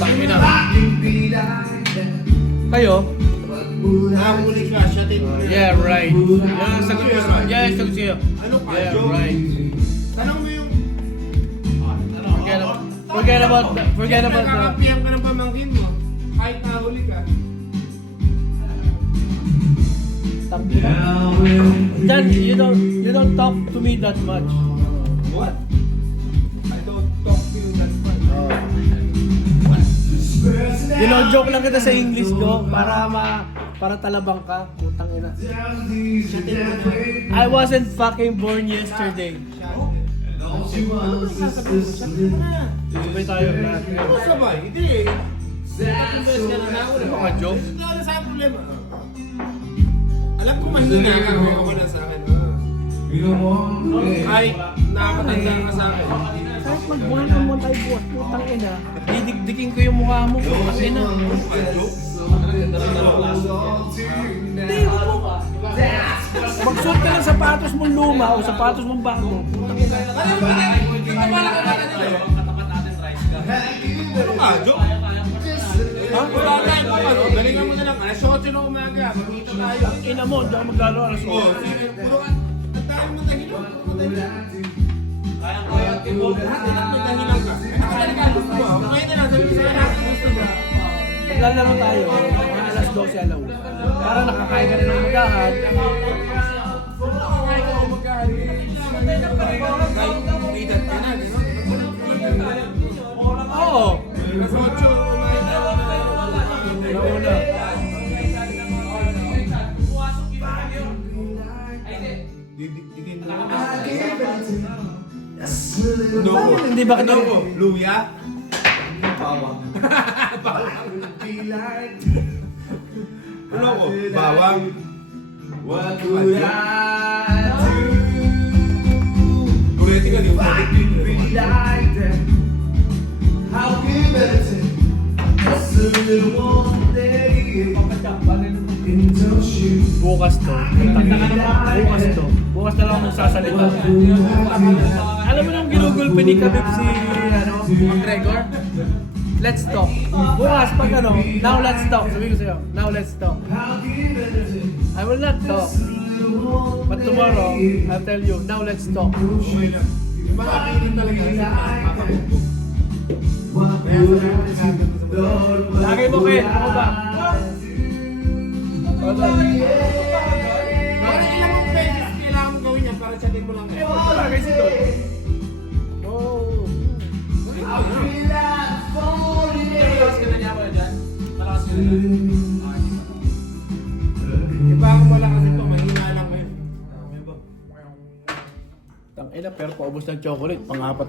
Tangina. Kayo? Nakahuli ka, shatin mo. Yeah, right. Yeah, sagot ko sa. Yeah, sagot sa'yo. Ano ka, Yeah, Joe? right. Tanong mo yung... Forget about the. Nakakapiyan ka ng pamangkin mo. Kahit nahuli ka. Then you don't talk to me that much. What? I don't talk to you that much. Joke lang kita sa English ko para talabang ka, putang ina. I wasn't fucking born yesterday. Sabay tayo lahat. Ano sabay? Hindi eh. Tatlong beses ka na nahuli. Ano ka, joke? Wala sa problema. Alam ko mahina ka kung ako lang sa akin. Kahit nakakatanda ka sa akin. Kahit magbuhan ka mo tayo buhat, putang ina. Didikdikin ko yung mukha mo, putang ina. Hindi, wag mo. Magsuot ka ng sapatos mong luma o sapatos mong bago. Putang ina. Ano ka, Joe? Ha? Wala tayo po ano. Galingan mo na lang. Alas 8 na umaga. Magkita tayo. Ang ina mo, hindi ako maglalo alas Oo, 8. sige. Puro ka. Ang tayo mo dahilan. Lahat na may dahilan ka. Nakakalikan gusto mo. Ngayon na lang. Sabi ko sa'yo lahat gusto mo. Maglalaro tayo, mga alas 12 alaw. Para nakakain ka na ng magahan. Kahit ako magkahali. Kahit may edad ka na. Oo. Alas 8. Nauna. Didin na. Bakit hindi ba kita? Luya? Ano ko? Bawang? What would I do? Kurete ka If I could be like that, how could I take just a little one day into you? Bukas to. Bukas to. Bukas na lang ako magsasalita. Alam mo nang ginugulpi ni Khabib si McGregor? Let's talk. Bukas pag now let's talk. Sabi ko sa'yo, now let's talk. I will not talk. But tomorrow, I'll tell you, now let's talk. Iba kainin talaga yung What would I do? Lagay mo kayo, ako ba? Para ilang mong beses kailangan mong gawin yan para chatin mo lang kayo. Lagay si Tol. Oh. I feel like falling. Iba ako wala kasi ito, mahina lang kayo. Tang ina, pero paubos ng chocolate, pang-apat mo